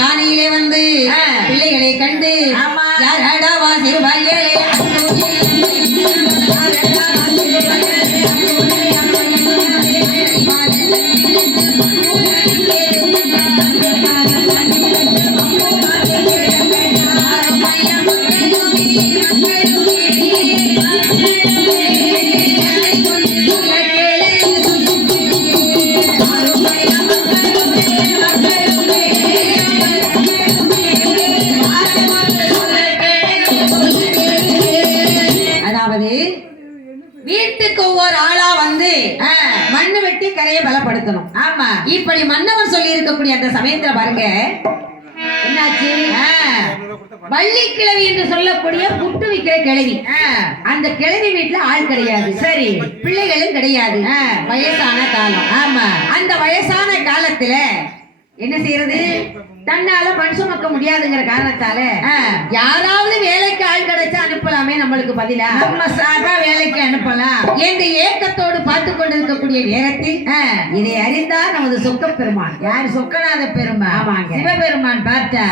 யானையிலே வந்து பிள்ளைகளை கண்டு யாரடாவா சிறுவாயே வீட்டுக்கு ஒவ்வொரு ஆளா வந்து மண்ணு வெட்டி கரையை பலப்படுத்தணும். ஆமா, இப்படி மன்னவன் சொல்லி இருக்கக்கூடிய அந்த சமயத்துல பாருங்க என்னாச்சு, வள்ளிக்கிழவி என்று சொல்லக்கூடிய புட்டு விக்கிற கிழவி. அந்த கிழவி வீட்டுல ஆள் கிடையாது, சரி, பிள்ளைகளும் கிடையாது, வயசான காலம். ஆமா, அந்த வயசான காலத்துல என்ன செய்யறது, தன்னால மண் சுமக்க முடியாதுங்கிற காரணத்தால யாராவது வேலைக்கு ஆள் கிடைச்சா அனுப்பலாமே, நம்மளுக்கு பதிலா நம்ம சார்பா வேலைக்கு அனுப்பலாம் என்று ஏக்கத்தோடு பார்த்து கொண்டிருக்கக்கூடிய நேரத்தில் இதை அறிந்தார் நமது சொக்க பெருமான். யார்? சொக்கநாத பெருமான். ஆமாங்க, சிவபெருமான் பார்த்தா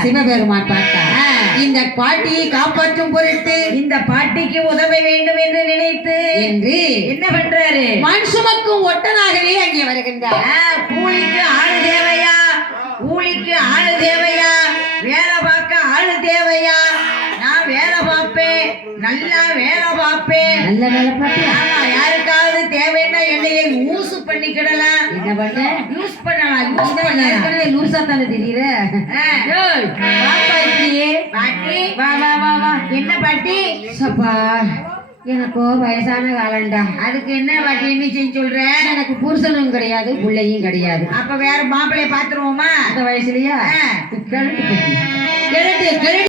இந்த பாட்டியை காப்பாற்றும் பொருட்டு இந்த பாட்டிக்கு உதவ வேண்டும் என்று நினைத்து என்று என்ன பண்றாரு, மண் சுமக்கும் ஒட்டனாகவே அங்கே வருகின்றார். கூலிக்கு ஆள் தேவையா, கூலிக்கு ஆளு தேவையா, வேலை பார்க்க ஆளு தேவையா, நான் வேலை பார்ப்பேன், நல்லா வேலை பார்ப்பேன், நல்ல வேலை பார்ப்பேன். ஆமா, யாருக்காவது தேவைன்னா என்னைய யூஸ் பண்ணிக்கிடலாம். என்ன பண்ண யூஸ் பண்ணலாம், யூஸ் பண்ண லூசா தானே தெரியுற. பாப்பா இப்படியே பாட்டி, வா வா வா வா. என்ன பாட்டி? சப்பா, எனக்கோ வயசான காலண்டா. அதுக்கு என்ன பாட்டி என்ன செய்ய சொல்ற? எனக்கு புருஷனும் கிடையாது, பிள்ளையும் கிடையாது. அப்ப வேற மாப்பிள்ளைய பாத்துருவோமா? அந்த வயசுலயா? கிழட்டு